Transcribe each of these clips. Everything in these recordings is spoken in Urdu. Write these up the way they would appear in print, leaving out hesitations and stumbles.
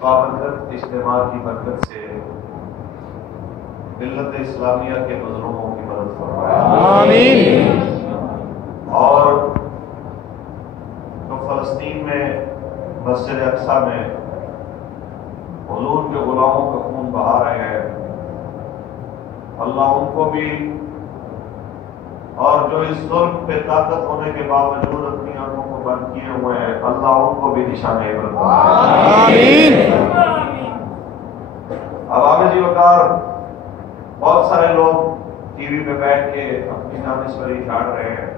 بابرکت اجتماع کی برکت سے ملت اسلامیہ کے مظلوموں کی مدد فرمائے آمین۔ اور جو فلسطین میں مسجد اقصی میں حضور کے غلاموں کا خون بہا رہے ہیں، اللہ ان کو بھی اور جو اس ظلم پہ طاقت ہونے کے باوجود اپنی آنکھوں کو بند کیے ہوئے ہیں، اللہ ان کو بھی نشان عبرت آمین۔ اب آگے جی وقار بہت سارے لوگ ٹی وی پہ بیٹھ کے اپنی دانشوری جھاڑ رہے ہیں۔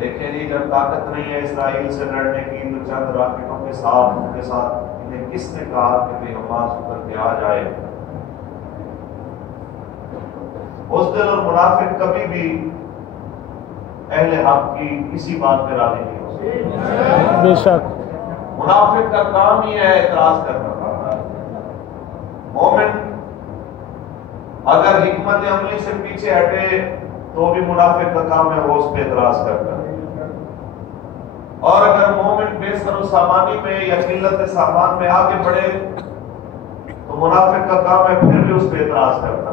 دیکھیں جی، جب طاقت نہیں ہے اسرائیل سے لڑنے کی تو چند راکٹوں کے ساتھ ان کے ساتھ انہیں کس نے کہا کہ بھئی حماس اتر کے آ جائے؟ اس دل اور منافق کبھی بھی اہل حق کی کسی بات پہ راضی نہیں ہو سکتے۔ بے شک منافق کا کام ہی ہے اعتراض کرنا کا۔ مومن اگر حکمت عملی سے پیچھے ہٹے تو بھی منافق کا کام ہے وہ اس پہ اعتراض کرنا، اور اگر مومن بے سر و سامانی میں یا قلت سامان میں آگے بڑھے تو منافق کا کام ہے پھر بھی اس پہ اعتراض کرنا۔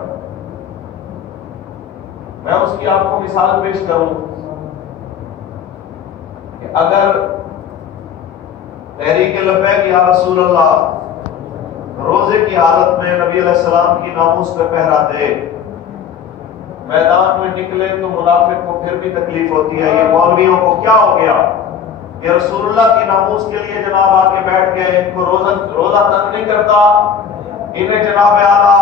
میں اس کی آپ کو مثال پیش کروں کہ اگر تحریک لبیک یا رسول اللہ روزے کی حالت میں نبی علیہ السلام کی ناموس پہ پہرا دے، میدان میں نکلے تو منافق کو پھر بھی تکلیف ہوتی ہے، یہ مولویوں کو کیا ہو گیا کہ رسول اللہ کی ناموس کے لیے جناب آ کے بیٹھ گئے، ان کو روزہ تنگ نہیں کرتا، انہیں جناب اعلیٰ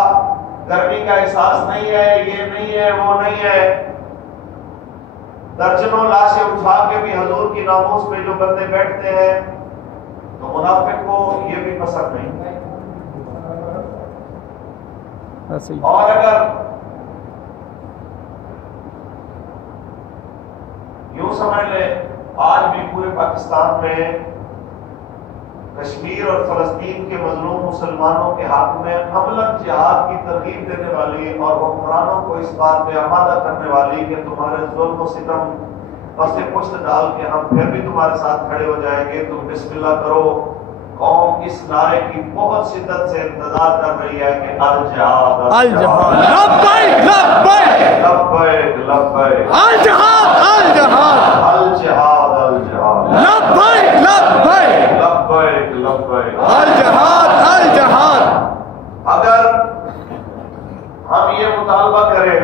گرمی کا احساس نہیں ہے، یہ نہیں ہے وہ نہیں ہے۔ درجنوں لاشیں اٹھا کے بھی حضور کی ناموس پہ جو بندے بیٹھتے ہیں تو منافق کو یہ بھی پسند نہیں۔ اور اگر یوں سمجھ لیں آج بھی پورے پاکستان میں کشمیر اور فلسطین کے مظلوم مسلمانوں کے حق میں عملاً جہاد کی ترغیب دینے والی اور حکمرانوں کو اس بات پہ آمادہ کرنے والی کہ تمہارے ظلم و ستم پس پشت ڈال کے ہم پھر بھی تمہارے ساتھ کھڑے ہو جائیں گے، تم بسم اللہ کرو، قوم اس نعرے کی بہت شدت سے انتظار کر رہی ہے کہ الجہاد الجہاد لبیک لبیک لبیک لبیک الجہاد الجہاد الجہاد الجہاد لبیک لبیک لبیک لبیک الجہاد الجہاد۔ اگر ہم یہ مطالبہ کریں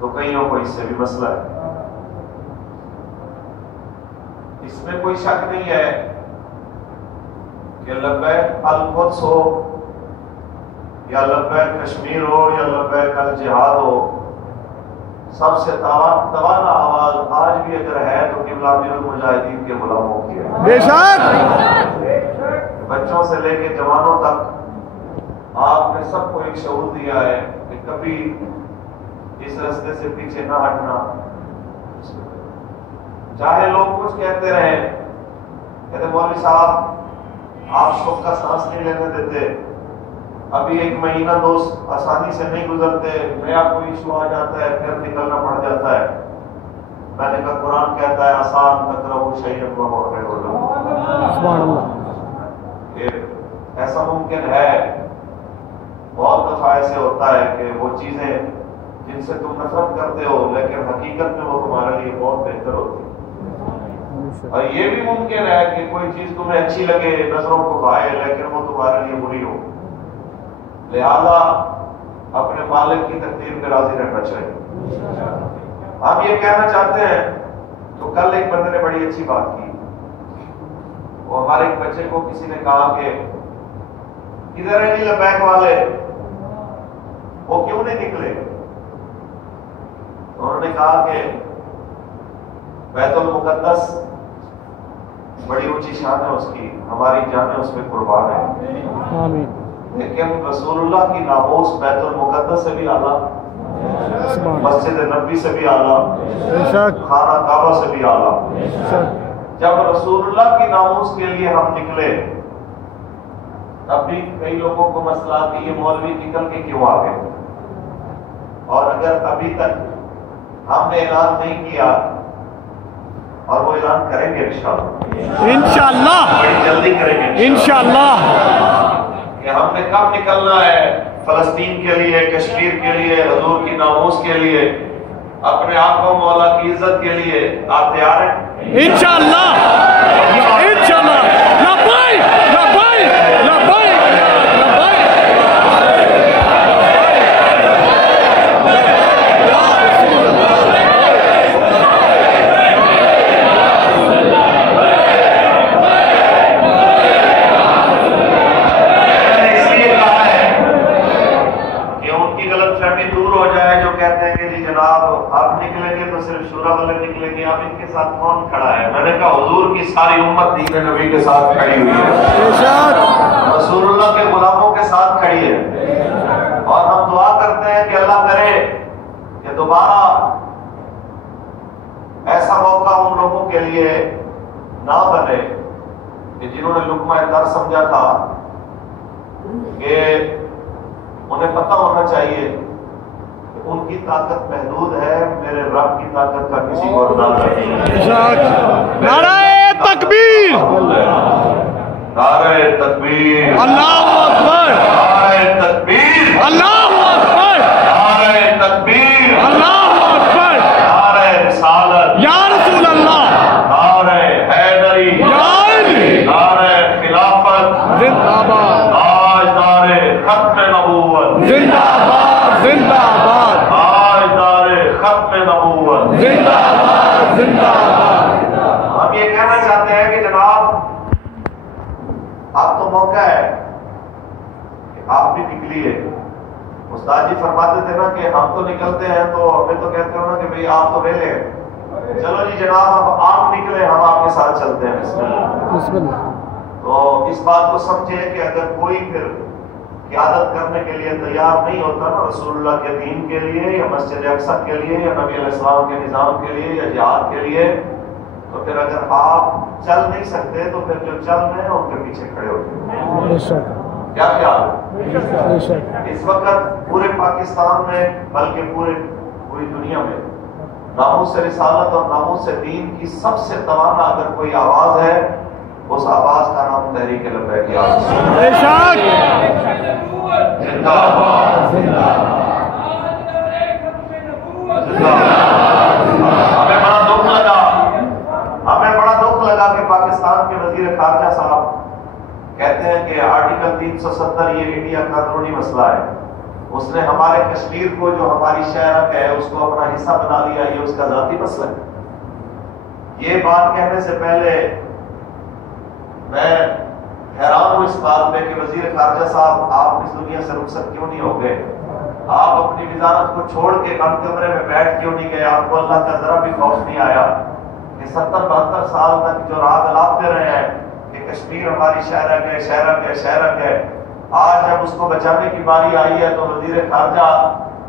تو کئیوں کو اس سے بھی مسئلہ ہے، اس میں کوئی شک نہیں ہے کہ لبیک القدس ہو یا لبیک کشمیر ہو یا لبیک الجہاد ہو، سب سے توانا آواز آج بھی اگر ہے تو قبلہ امیر المجاہدین کے غلاموں کی ہے۔ بے شک بچوں سے لے کے جوانوں تک آپ نے سب کو ایک شعور دیا ہے کہ کبھی اس راستے سے پیچھے نہ ہٹنا، چاہے لوگ کچھ کہتے رہے، کہتے مولوی صاحب آپ سب کا سانس نہیں لینے دیتے، ابھی ایک مہینہ دوست آسانی سے نہیں گزرتے، نیا کوئی ایشو آ جاتا ہے پھر نکلنا پڑ جاتا ہے۔ میں نے کہا قرآن کہتا ہے آسان تکرہوا شیئا وہو خیر لکم، سبحان اللہ۔ کہ ایسا ممکن ہے، بہت دفعہ ایسے ہوتا ہے کہ وہ چیزیں جن سے تم نفرت کرتے ہو لیکن حقیقت میں وہ تمہارے لیے بہت بہتر ہوتی ہے۔ اور یہ بھی ممکن ہے کہ کوئی چیز تمہیں اچھی لگے، نظروں کو بھائے، لیکن وہ تمہارے لیے بری ہو، لہذا اپنے مالک کی تقدیر پہ راضی رہنا چاہیے۔ ہم یہ کہنا چاہتے ہیں، تو کل ایک بندے نے بڑی اچھی بات کی، وہ ہمارے ایک بچے کو کسی نے کہا کہ ادھر ہے جی لبیک والے، وہ کیوں نہیں نکلے؟ انہوں نے کہا کہ بیت المقدس بڑی اونچی شان ہے اس کی، ہماری جانیں اس میں قربان ہے، آمین۔ لیکن رسول اللہ کی ناموس بیت المقدس سے بھی اعلیٰ، مسجد نبوی سے بھی اعلیٰ، بے شک خانہ کعبہ سے بھی اعلیٰ۔ بے شک جب رسول اللہ کی ناموس کے لیے ہم نکلے تب بھی کئی لوگوں کو مسئلہ کہ یہ مولوی نکل کے کیوں آ گئے، اور اگر ابھی تک ہم نے اعلان نہیں کیا اور وہ اعلان کریں گے انشاءاللہ، انشاءاللہ بڑی جلدی کریں گے انشاءاللہ کہ ہم نے کب نکلنا ہے فلسطین کے لیے، کشمیر کے لیے، حضور کی ناموس کے لیے، اپنے آپ کو مولا کی عزت کے لیے۔ آپ تیار ہیں؟ انشاءاللہ انشاءاللہ لبیک لبیک لبیک لبیک آپ نکلیں گے تو صرف شورا والے نکلیں گے، آپ ان کے ساتھ کون کھڑا ہے؟ میں نے کہا حضور کی ساری امت دین نبی کے ساتھ کھڑی ہوئی ہے، رسول اللہ کے غلاموں کے ساتھ کھڑی ہے، اور ہم دعا کرتے ہیں کہ اللہ کرے کہ دوبارہ ایسا موقع ان لوگوں کے لیے نہ بنے کہ جنہوں نے لقمہ در سمجھا تھا کہ انہیں پتہ ہونا چاہیے ان کی طاقت محدود ہے، میرے رب کی طاقت کا کسی کو اندازہ نہیں ہے۔ نعرہ تکبیر، نعرہ تکبیر، اللہ اکبر، نعرہ تکبیر، اللہ اکبر، نعرہ تکبیر، اللہ اکبر، نعرہ رسالت، یا رسول اللہ، نعرہ حیدری، یا علی، نعرہ خلافت، زندہ باد، تاجدار ختم نبوت، زندہ باد، زندہ باد، تاجدار ختم نبوت، زندہ باد، زندہ باد۔ ہم یہ کہنا چاہتے ہیں کہ جناب اب تو موقع ہے کہ آپ بھی نکلیے۔ استاد جی فرماتے تھے نا کہ ہم تو نکلتے ہیں تو ہمیں تو کہتے ہو نا کہ بھئی آپ تو ویلے ہیں، چلو جی جناب اب آپ نکلے، ہم آپ کے ساتھ چلتے ہیں، بسم اللہ۔ بسم اللہ۔ تو اس بات کو سمجھے کہ اگر کوئی پھر قیادت کرنے کے لیے تیار نہیں ہوتا نا رسول اللہ کے دین کے لیے یا مسجد اقصی کے لیے یا نبی علیہ السلام کے نظام کے لیے یا جہاد کے لیے، تو پھر اگر آپ چل نہیں سکتے تو پھر جو چل رہے ہیں ان کے پیچھے کھڑے ہوتے ہیں۔ کیا خیال ہے؟ اس وقت پورے پاکستان میں بلکہ پوری دنیا میں ناموس رسالت اور ناموس دین کی سب سے توانا اگر کوئی آواز ہے، اس آواز کا نام تحریک لبیک ہے۔ بے شک، زندہ باد، زندہ باد، زندہ باد۔ ہمیں بڑا دکھ لگا کہ پاکستان کے وزیر خارجہ صاحب کہتے ہیں کہ آرٹیکل 370 یہ انڈیا کا اندرونی مسئلہ ہے، اس نے ہمارے کشمیر کو جو ہماری شہرک ہے اس کو اپنا حصہ بنا لیا، یہ اس کا ذاتی مسئلہ ہے۔ یہ بات کہنے سے پہلے میں حیران ہوں اس بات پہ کہ وزیر خارجہ صاحب آپ اس دنیا سے رخصت کیوں نہیں ہو گئے؟ آپ اپنی وزارت کو چھوڑ کے بند کمرے میں بیٹھ کیوں نہیں گئے؟ آپ کو اللہ کا ذرا بھی خوف نہیں آیا کہ 70-72 سال تک جو راہ دلاتے رہے ہیں کہ کشمیر ہماری شہرک ہے، شہرک ہے، شہرک ہے، آج جب اس کو بچانے کی باری آئی ہے تو وزیر خارجہ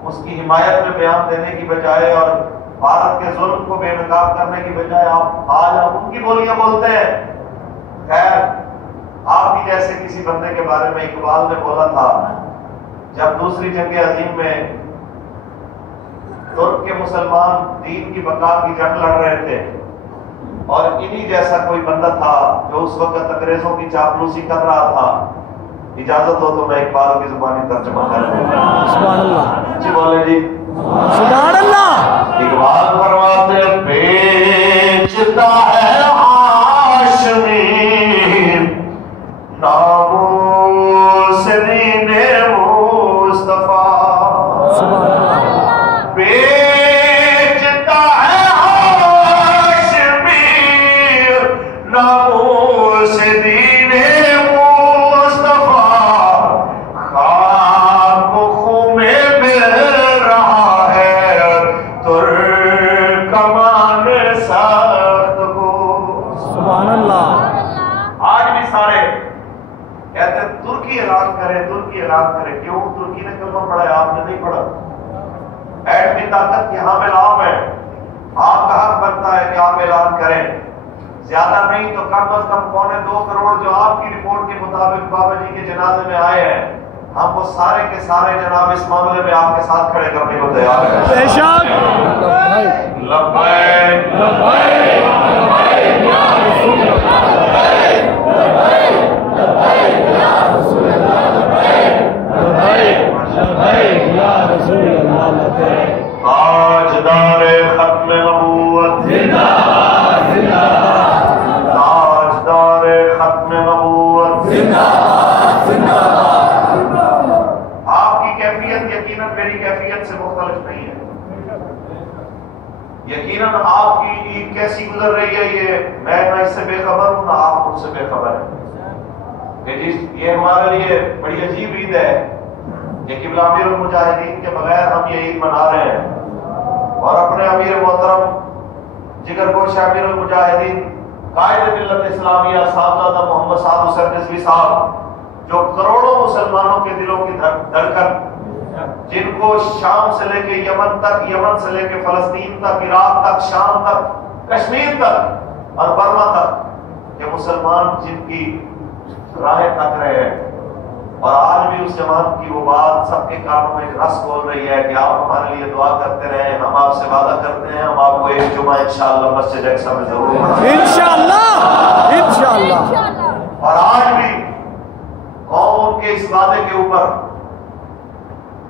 اس کی حمایت میں بیان دینے کی بجائے اور بھارت کے ظلم کو بے نقاب کرنے کی بجائے آج آپ ان کی بولیاں بولتے ہیں۔ خیر، آپ ہی جیسے کسی بندے کے بارے میں اقبال نے بولا تھا جب دوسری جنگ عظیم میں ترک کے مسلمان دین کی بقا کی جنگ لڑ رہے تھے اور انہی جیسا کوئی بندہ تھا جو اس وقت انگریزوں کی چاپلوسی کر رہا تھا۔ اجازت ہو تو میں اقبال کی زبانی ترجمہ کر دوں۔ سبحان اللہ، جی بولے جی، سبحان اللہ۔ اقبال فرماتے بیچتا ہے ہاشمی ناموس دین مصطفیٰ، بیچتا ہے ہاشمی ناموس دین مصطفیٰ، خاک و خون میں بہہ رہا ہے ترکمان سخت کو۔ سبحان اللہ۔ آج بھی سارے کہتے ہیں ترکی اعلان کرے، ترکی اعلان کرے۔ کیوں؟ ترکی نے کلمہ پڑھا ہے، آپ نے نہیں پڑھا۔ ایٹمی طاقت کے حامل آپ ہیں، آپ کا حق بنتا ہے کہ آپ اعلان کریں، زیادہ نہیں تو کم از کم 1.25 کروڑ جو آپ کی رپورٹ کے مطابق بابا جی کے جنازے میں آئے ہیں، ہم وہ سارے کے سارے جناب اس معاملے میں آپ کے ساتھ کھڑے کرنے کو تیار ہیں. بے شک. لبیک لبیک یا رسول اللہ. لبیک یا رسول اللہ. لبیک یا رسول اللہ. لبیک. تاجدار ختم نبوت زندہ باد زندہ باد. تاجدار ختم نبوت زندہ باد زندہ باد. آپ کی کیفیت یقیناً میری کیفیت سے مختلف نہیں ہے. یقیناً آپ کی عید کیسی گزر رہی ہے یہ میں نہ اس سے بے خبر ہوں نہ آپ مجھ سے بے خبر ہیں. یہ ہمارے لیے بڑی عجیب عید ہے کہ قبلہ امیر المجاہدین کے بغیر ہم یہ عید منا رہے ہیں اور اپنے امیر محترم جگر گوش امیر المجاہدین قائد ملت اسلامیہ صاحبزادہ محمد سعد حسین رضوی صاحب جو کروڑوں مسلمانوں کے دلوں کی دھڑکن جن کو شام سے لے کے یمن تک یمن سے لے کے فلسطین تک عراق تک شام تک کشمیر تک اور برما تک یہ مسلمان جن کی راہیں تک رہے ہیں اور آج بھی اس جماعت کی وہ بات سب کے کانوں میں رس کھول رہی ہے کہ آپ ہمارے لیے دعا کرتے رہیں. ہم آپ سے وعدہ کرتے ہیں ہم آپ کو ایک جمعہ انشاءاللہ مسجد اقصی میں ضرور پڑھائیں انشاءاللہ انشاءاللہ. اور آج بھی قوم ان کے اس وعدے کے اوپر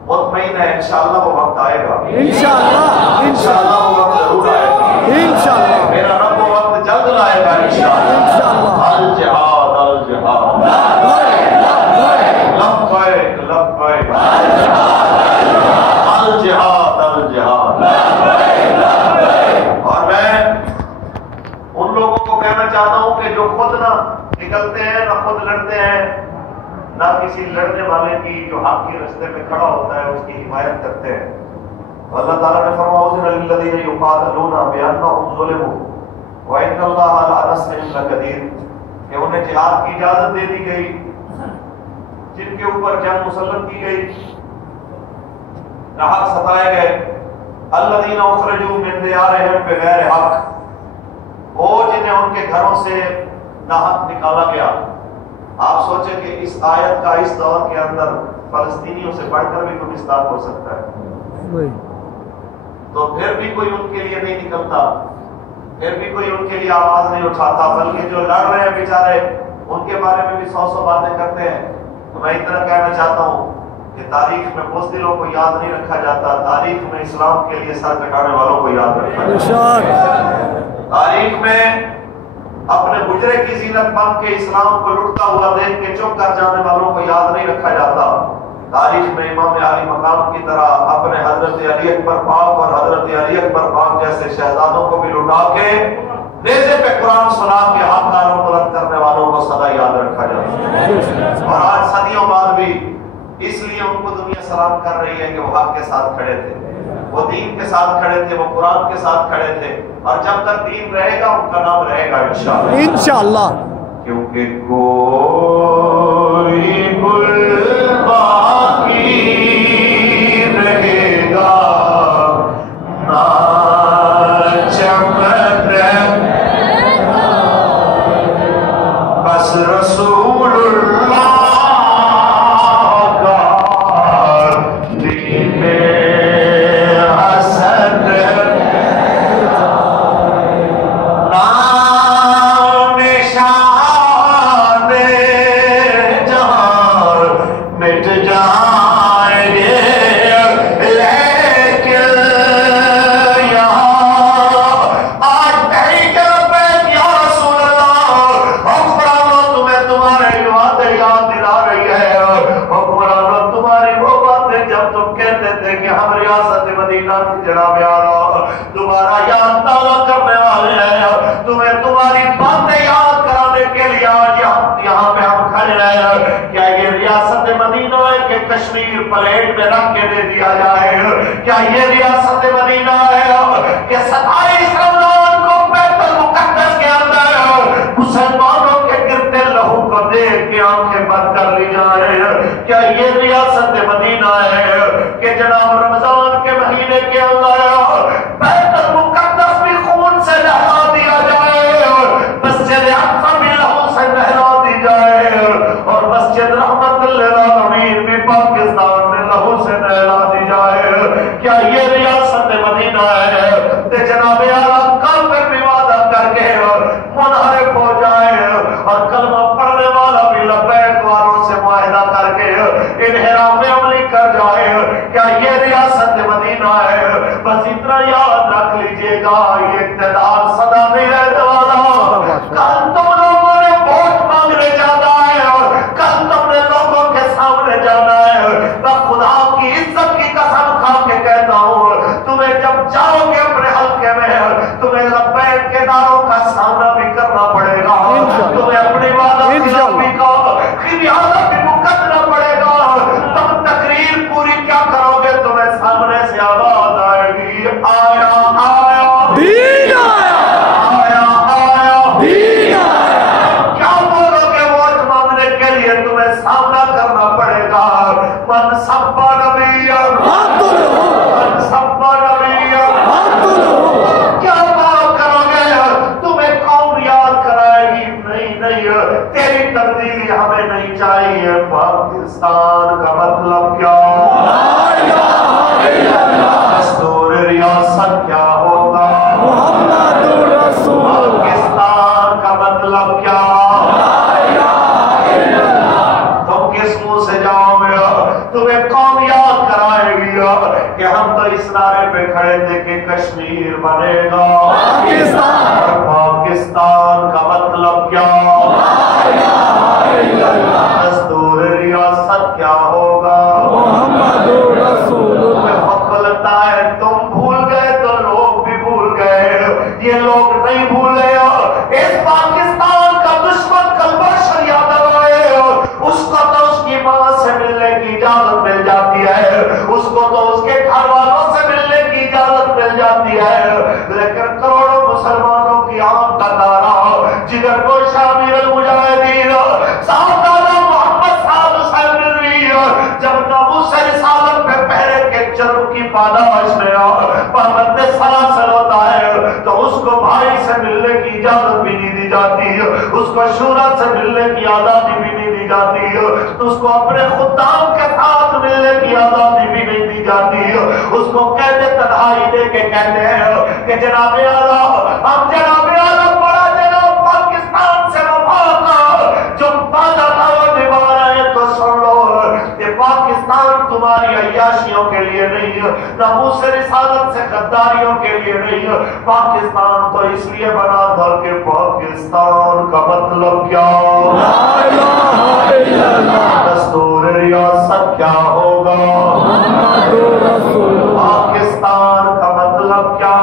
مطمئن ہے. انشاءاللہ وہ وقت آئے گا. انشاءاللہ انشاءاللہ وہ وقت ضرور آئے گا. انشاءاللہ میرا رب وہ وقت جلد لائے گا انشاءاللہ. انشاءاللہ. الجہاد الجہاد لبیک لبیک الجہاد الجہاد. اور میں ان لوگوں کو کہنا چاہتا ہوں کہ جو خود نہ نکلتے ہیں نہ خود لڑتے ہیں نہ کسی لڑنے والے کی جو حق کے رستے میں کھڑا ہوتا ہے اس کی حمایت کرتے ہیں. اللہ تعالیٰ نے فرمایا اذن للذین یقاتلون بانہم ظلموا وان اللہ علی نصرہم لقدیر کہ انہیں جہاد کی اجازت دے دی گئی جن کے اوپر جنگ مسلط کی گئی ناحق ستائے گئے. الذین اخرجوا من دیارہم بغیر حق وہ جنہیں ان کے گھروں سے ناحق نکالا گیا. آپ سوچیں کہ اس آیت کا اس دور کے اندر فلسطینیوں سے بڑھ کر بھی کوئی مصداق ہو سکتا ہے تو پھر بھی کوئی ان کے لیے نہیں نکلتا پھر بھی کوئی ان کے لیے آواز نہیں اٹھاتا بلکہ جو لڑ رہے ہیں بیچارے ان کے بارے میں بھی سو باتیں کرتے ہیں. تو میں اتنا کہنا چاہتا ہوں کہ تاریخ میں بزدلوں کو یاد نہیں رکھا جاتا. تاریخ میں اسلام کے لیے سر کٹانے والوں کو یاد رکھا جاتا ہے. تاریخ میں اپنے گجرے کی زینت بن کے اسلام کو لٹتا ہوا دیکھ کے چپ کر جانے والوں کو یاد نہیں رکھا جاتا. تاریخ میں امام علی مقام کی طرح اپنے حضرت علی اکبر پاک اور حضرت علی اکبر پاک جیسے شہزادوں کو بھی لٹا کے نیزے پہ قرآن سنا کے ہاتھ تاروں بلند کرنے والوں کو سدا یاد رکھا جاتا ہے. اور آج صدیوں بعد بھی اس لیے ان کو دنیا سلام کر رہی ہے کہ وہ حق کے ساتھ کھڑے تھے وہ دین کے ساتھ کھڑے تھے وہ قرآن کے ساتھ کھڑے تھے اور جب تک دین رہے گا ان کا نام رہے گا انشاءاللہ. انشاءاللہ. کیونکہ کوئی گل باقی رہے گا نہ چمک بس رسول اللہ جناب یار دوبارہ یاد تازہ کرنے والے ہیں تمہیں تمہاری باتیں یاد کرانے کے لیے آج یہاں پہ ہم کھڑے ہیں. کیا یہ ریاست مدینہ ہے کہ کشمیر پلیٹ میں رکھ کے دے دیا جائے؟ کیا یہ ریاست مدینہ ہے کہ 27 رمضان کو بیت المقدس کے اندر مسلمانوں کے گرتے لہو کو دیکھ کے آنکھیں بند کر لی جائے؟ کیا یہ ریاست مدینہ ہے کہ جناب رمضان کے مہینے کے اندر بیت المقدس بھی خون سے نہلا دیا جائے مسجد اقصی بھی لہو سے نہلا دی جائے اور مسجد رحمت للعالمین زمین بھی پاکستان میں لہو سے نہلا دی جائے. کیا یہ ریاست مدینہ ہے؟ تے جناب اعلیٰ کافر بھی وعدہ کر کے منحرف ہو جائے اور کلمہ پڑھنے والا بھی لبیک والوں سے معاہدہ کر کے انحرام عملی کر جائے. کیا یہ ریاست مدینہ ہے؟ بس اتنا یاد رکھ لیجئے گا یہ اقتدار سدا نہیں رہنے والا. کل تم لوگوں نے ووٹ مانگنے جانا ہے اور کل تم نے لوگوں کے سامنے جانا ہے. میں خدا کی عزت کی قسم کھا کے کہتا ہوں تمہیں جب جاؤ گے اپنے حلقے میں تمہیں لبیک کے داروں کا سامنا بھی کرنا پڑے گا. تمہیں اپنی وعدہ خلافی کا خمیازہ بھی مقدرہ پڑے گا. تم تقریر پوری کیا کرو گے تمہیں سامنے سے آواز آئے گی آیا آیا دین آیا، آیا آیا دین آیا. کیا بولو گے ووٹ مانگنے کے لیے تمہیں سامنا کرنا پڑے گا. من سبا نبیا من سبا نبیا کیا بات کرو گے تمہیں قوم یاد کرائے گی. نہیں تیری تبدیلی ہمیں نہیں چاہیے. پاکستان کا مطلب کیا؟ دستور ریاست کیا ہوگا؟ محمد رسول. پاکستان کا مطلب کیا؟ تم کس منہ سے جاؤ گے؟ تمہیں قوم یاد کرائے گی کہ ہم تو اس نعرے پہ کھڑے تھے کہ کشمیر بنے گا پاکستان. پاکستان کا مطلب کیا؟ دستور ریاست کیا ہوگا؟ محمد رسول. حق لگتا ہے تم بھول گئے تو لوگ بھی بھول گئے. یہ لوگ نہیں بھولے. اس پاکستان کا دشمن کلبشر یادو آئے اس کو تو اس کی ماں سے ملنے کی اجازت مل جاتی ہے. اس کو تو اس کے گھر والوں سے ملنے کی اجازت مل جاتی ہے. لیکن کروڑوں مسلمانوں کی آنکھ کا تارا جگر کو شامل المجاہدین سعادتہ محمد صاحب حسین ملوی جب ناموس رسالت پہ پہرے کے چرم کی پاداش میں پابند سلاسل ہوتا ہے تو اس کو بھائی سے ملنے کی اجازت بھی نہیں دی جاتی. اس کو شورا سے ملنے کی آزادی بھی نہیں دی جاتی. اس کو اپنے خدام کے ساتھ ملنے کی آزادی بھی نہیں دی جاتی. اس کو کہتے تنہائی دے کے کہتے ہیں کہ جناب اعلیٰ ہم جناب اعلیٰ بڑا جناب پاکستان سے وفا کا جو وعدہ تھا وہ نبھا رہے ہیں. تو سن لو کہ پاکستان تمہاری عیاشیوں کے لیے نہیں ناموس رسالت سے غداریوں کے لیے نہیں. پاکستان تو اس لیے بنا تھا کہ پاکستان کا مطلب کیا؟ دستور ریاست کیا ہوگا؟ پاکستان کا مطلب کیا؟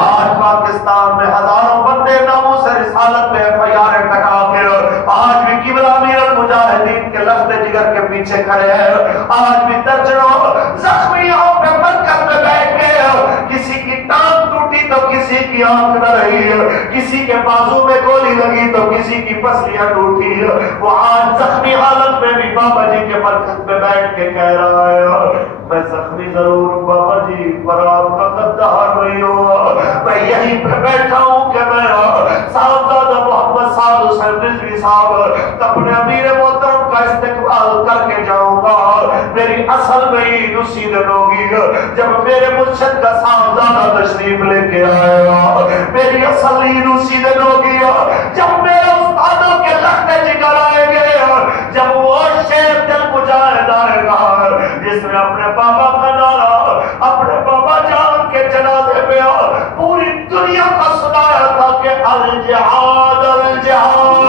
آج پاکستان میں ہزاروں بندے ناموس رسالت میں FIR کٹا کے آج بھی قبلہ امیر المجاہدین کے لخت جگر کے پیچھے کھڑے ہیں. آج بھی درجنوں زخمیوں پہ پتھر پہ بیٹھ کے کسی کی ٹانگ ٹوٹی تو کسی کی آنکھ نہ رہی, کسی کے بازو میں گولی لگی تو کسی کی پسلیاں ٹوٹی. وہ آج زخمی حالت میں بھی بابا جی کے مرکز پہ بیٹھ کے کہہ رہا ہے میں زخمی ضرور بابا جی پر آپ کا غدار نہیں ہوا. میں یہیں پہ بیٹھا ہوں کہ میں صاحبزادہ محمد صاحب حسین رضوی صاحب اپنے امیر محترم کا استقبال کر کے جاؤں گا. میری اصل میں عید اسی دن ہوگی جب میرے مرشد کا صاحبزادہ تشریف لے کے آئے گا. میری اصل عید اسی دن ہوگی جب میرے استادوں کے لخت جگر آئے گے, جب وہ شیر دل مجاہد آئے گا جس نے اپنے بابا کا نعرہ اپنے بابا جان کے جنازے میں پوری دنیا کا سنایا تھا کہ الجہاد الجہاد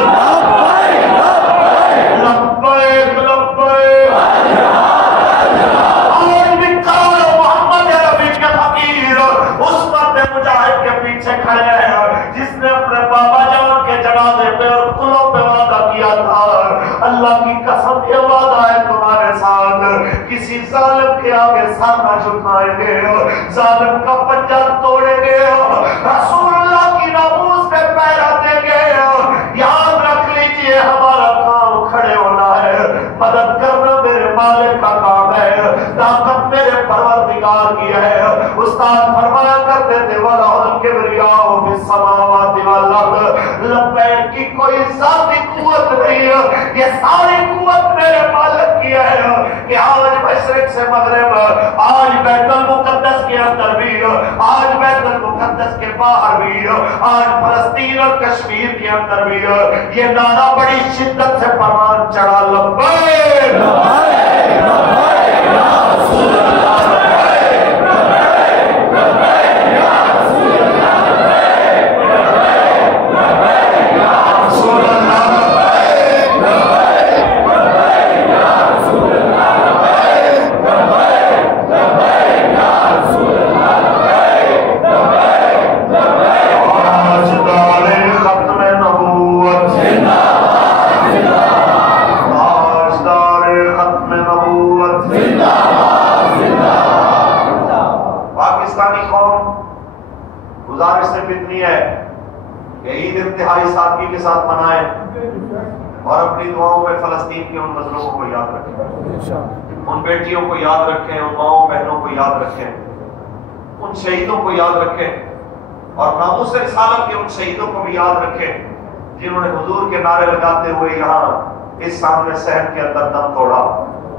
لبیک لبیک. آج بھی کارو محمد عربی کے فقیر اس مرد مجاہد کے پیچھے کھڑے ہیں جس نے اپنے بابا جان کے جنازے پہ اور قلوں پہ وعدہ کیا تھا اللہ کی قسم یہ وعدہ ہے تمہارے ساتھ کسی ظالم کے آگے سر نہ جھکائیں گے, ظالم کا پنجہ توڑیں گے, رسول اللہ کی ناموس پہ پیرا دیں گے. یاد رکھ لیجئے ہمارا کام کھڑے ہونا ہے, مدد کرنا میرے مالک کا کام ہے, طاقت میرے پروردگار کی ہے. استاد فرمایا کرتے تھے وَلَهُ الْكِبْرِيَاءُ فِي السَّمَاوَاتِ وَالْأَرْضِ. لبیک کی کوئی ذاتی قوت نہیں, یہ ساری قوت کہ آج مشرق سے مغرب، آج بیت المقدس کے اندر بھی، آج بیت المقدس کے باہر بھی، آج فلسطین اور کشمیر کے اندر بھی یہ نعرہ بڑی شدت سے پروان چڑھا، لبیک لبیک لبیک یا رسول اللہ، لبیک لبیک لبیک یا رسول اللہ، لبیک لبیک لبیک یا رسول اللہ، لبیک لبیک لبیک یا رسول اللہ، لبیک لبیک لبیک یا رسول اللہ، لبیک لبیک لبیک۔ آج دار ختم نبوت زندہ باد زندہ باد، آج دار ختم نبوت زندہ باد زندہ باد۔ پاکستانی قوم گزارش سے اتنی ہے کہ عید انتہائی سادگی کے ساتھ منائیں اور اپنی دعاؤں میں فلسطین کے ان مظلوموں کو یاد رکھیں، ان بیٹیوں کو یاد رکھیں، ان ماؤں بہنوں کو یاد رکھیں، ان شہیدوں کو یاد رکھیں، اور ناموس رسالت کے ان شہیدوں کو بھی یاد رکھیں جنہوں نے حضور کے نعرے لگاتے ہوئے یہاں اس سامنے صحن کے اندر دم توڑا۔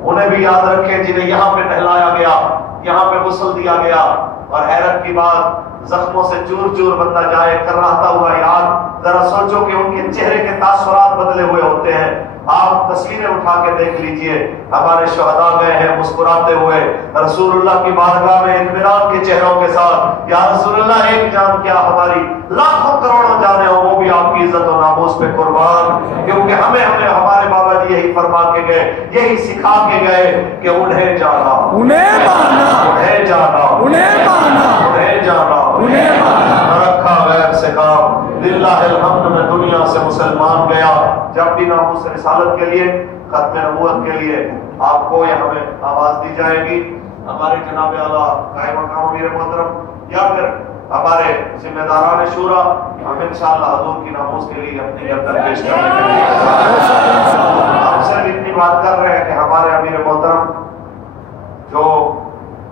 انہیں بھی یاد رکھیں جنہیں یہاں پہ نہلایا گیا، یہاں پہ غسل دیا گیا، اور حیرت کی بات زخموں سے چور چور بندہ جائے کراہتا ہوا یاد۔ ذرا سوچو کہ ان کے چہرے کے تاثرات بدلے ہوئے ہوتے ہیں۔ آپ تصویریں اٹھا کے دیکھ لیجئے، ہمارے شہداء گئے ہیں مسکراتے ہوئے رسول اللہ کی بارگاہ میں اطمینان کے چہروں کے ساتھ، یا رسول اللہ ایک جان کیا ہماری لاکھوں کروڑوں جانیں ہوں وہ بھی آپ کی عزت و ناموس پہ قربان، کیونکہ ہمیں ہمارے بابا جی یہی فرما کے گئے، یہی سکھا کے گئے کہ انہیں جانا، انہیں مانا، انہیں جانا، انہیں مانا، انہیں جانا، انہیں مانا۔ نہ رکھا غیر سے کام۔ للہ الحمد میں دنیا سے مسلمان گیا، جب بھی ناموس رسالت کے لیے، ختم نبوت کے لیے آپ کو یا ہمیں آواز دی جائے گی، ہمارے جناب اعلیٰ قائم مقام امیر محترم یا پھر ہمارے ذمہ داران شورا، ہم انشاءاللہ حضور کی ناموس کے لیے اپنی گردن پیش کرنے کے لیے ہم صرف اتنی بات کر رہے ہیں کہ ہمارے امیر محترم جو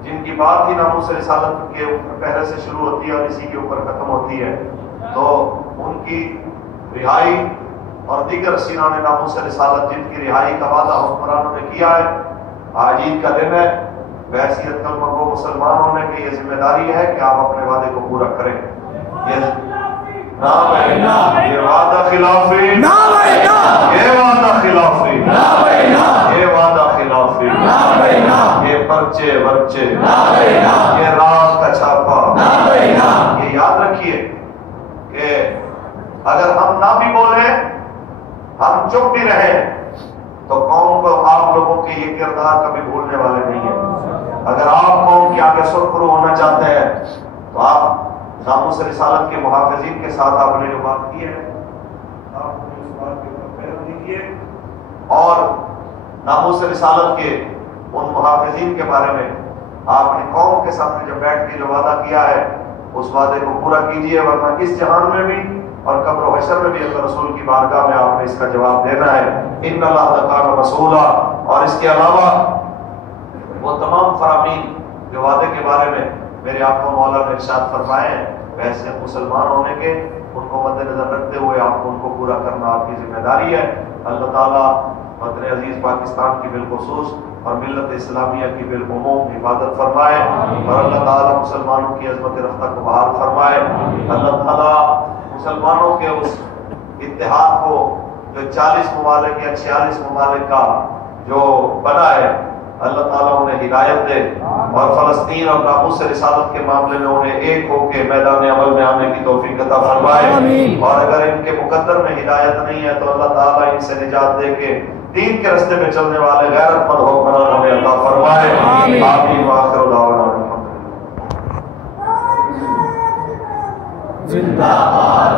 جن کی بات ہی ناموس رسالت کے پہلے سے شروع ہوتی ہے اور اسی کے اوپر ختم ہوتی ہے، تو ان کی رہائی اور دیگر سینان ناموس رسالت جن کی رہائی کا وعدہ حکمرانوں نے کیا ہے، آج عید کا دن ہے، بحیثیت کلمہ گو مسلمان ہونے کی یہ ذمہ داری ہے کہ آپ اپنے وعدے کو پورا کریں۔ یہ وعدہ خلافی، یہ وعدہ خلافی، یہ وعدہ خلافی، یہ پرچے ورچے، یہ رات کا چھاپا، یہ یاد رکھیے کہ اگر ہم نہ بھی بولیں، ہم چپ بھی رہیں، تو قوم کو آپ لوگوں کے یہ کردار کبھی بھولنے والے نہیں ہیں۔ اگر آپ قوم کے آگے سرخرو ہونا چاہتے ہیں تو آپ ناموس رسالت کے محافظین کے ساتھ آپ نے جو بات کی ہے آپ اس بات کے اوپر پہل دیجیے، اور ناموس رسالت کے ان محافظین کے بارے میں آپ نے قوم کے سامنے جب بیٹھ کے جو وعدہ کیا ہے اس وعدے کو پورا کیجیے، ورنہ اس جہان میں بھی اور قبر و حشر میں بھی اللہ رسول کی بارگاہ میں آپ نے اس کا جواب دینا ہے۔ ان اللہ کان رسولا، اور اس کے علاوہ وہ تمام فرامین جو وعدے کے بارے میں میرے آقا مولا نے ارشاد فرمائے ہیں، ویسے مسلمان ہونے کے ان کو مد نظر رکھتے ہوئے آپ کو ان کو پورا کرنا آپ کی ذمہ داری ہے۔ اللہ تعالیٰ وطن عزیز پاکستان کی بالخصوص اور ملت اسلامیہ کی بالعموم حفاظت فرمائے، اور اللہ تعالیٰ مسلمانوں کی عظمت رفتہ کو بحال فرمائے۔ اللہ تعالیٰ مسلمانوں کے اس اتحاد کو جو 40 ممالک یا 46 ممالک کا جو بنا ہے، اللہ تعالیٰ انہیں ہدایت دے، اور فلسطین اور ناموس رسالت کے معاملے میں انہیں ایک ہو کے میدان عمل میں آنے کی توفیق عطا فرمائے، اور اگر ان کے مقدر میں ہدایت نہیں ہے تو اللہ تعالیٰ ان سے نجات دے کے دین کے رستے میں چلنے والے غیرت مند حکمران ہمیں عطا فرمائے۔ آمین وآخر دعوانا الحمدللہ۔ زندہ باد۔